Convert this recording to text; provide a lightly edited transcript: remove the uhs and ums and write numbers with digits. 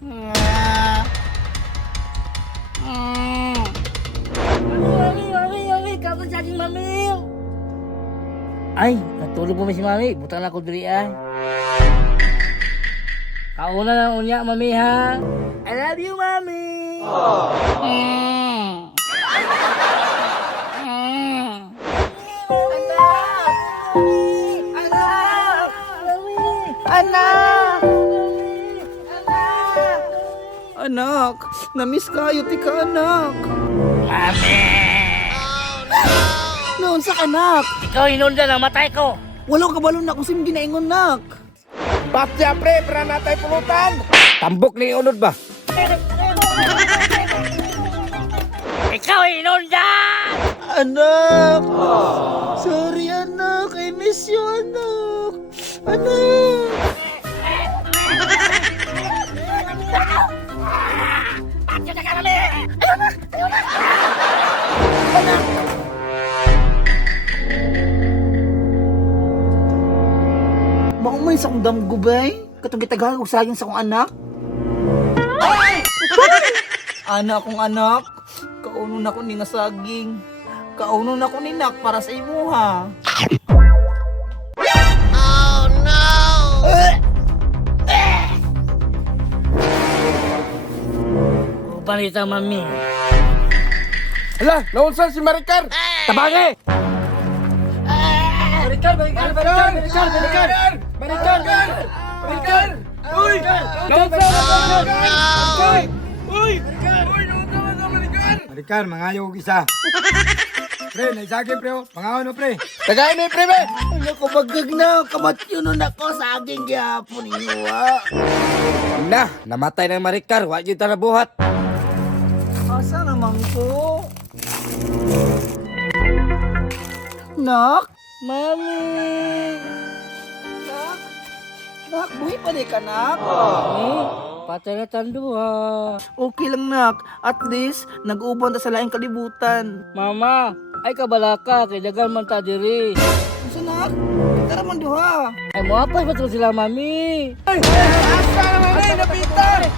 Mami, kapan sa aking mami? Ay, natulog mo si mami. Butang ako diri ay. Kauna na unya, mami ha. I love you, mami. Anak, namiss kayo ti ka anak. Mami! Noon sa anak. Ikaw inunda na matay ko. Wala ka balon na kung sim ginaingon nak. Batya pre, para natay pulutan. Tambok ni unod ba? Ikaw inunda! Anak. Sorry anak, I miss you anak. Anak. Maumay sa akong damgubay. Katong gitagahan og saging sa akong anak. Ay! Anak kong anak. Kauno na ko ni nga saging. Kauno na ko ni nak para sa imo ha. Panita, mami. Hala, naunsan si Maricar. Tabangi! Maricar! Uy! Maricar, mangayo og isa. Pre, naisagin pre, pangaon no pre. Tagay ni pre be! Ano ko bagag na, kamatyo nun ako sa aking gihapon ninyo ha. Na, namatay ng Maricar, wa gyud ta nabuhat. Asa naman ko? Nak? Mami! Nak? Nak, buhay pa di ka nak? Mami, patay na tanduha. Okay lang nak, at least nag-uban ta sa laing kalibutan. Mama, ay kabalaka, kay dagan man ta diri. Asa nak? Tara man duha. Ay, muapas pa to sila, mami. Asa naman ay napitan! Eh.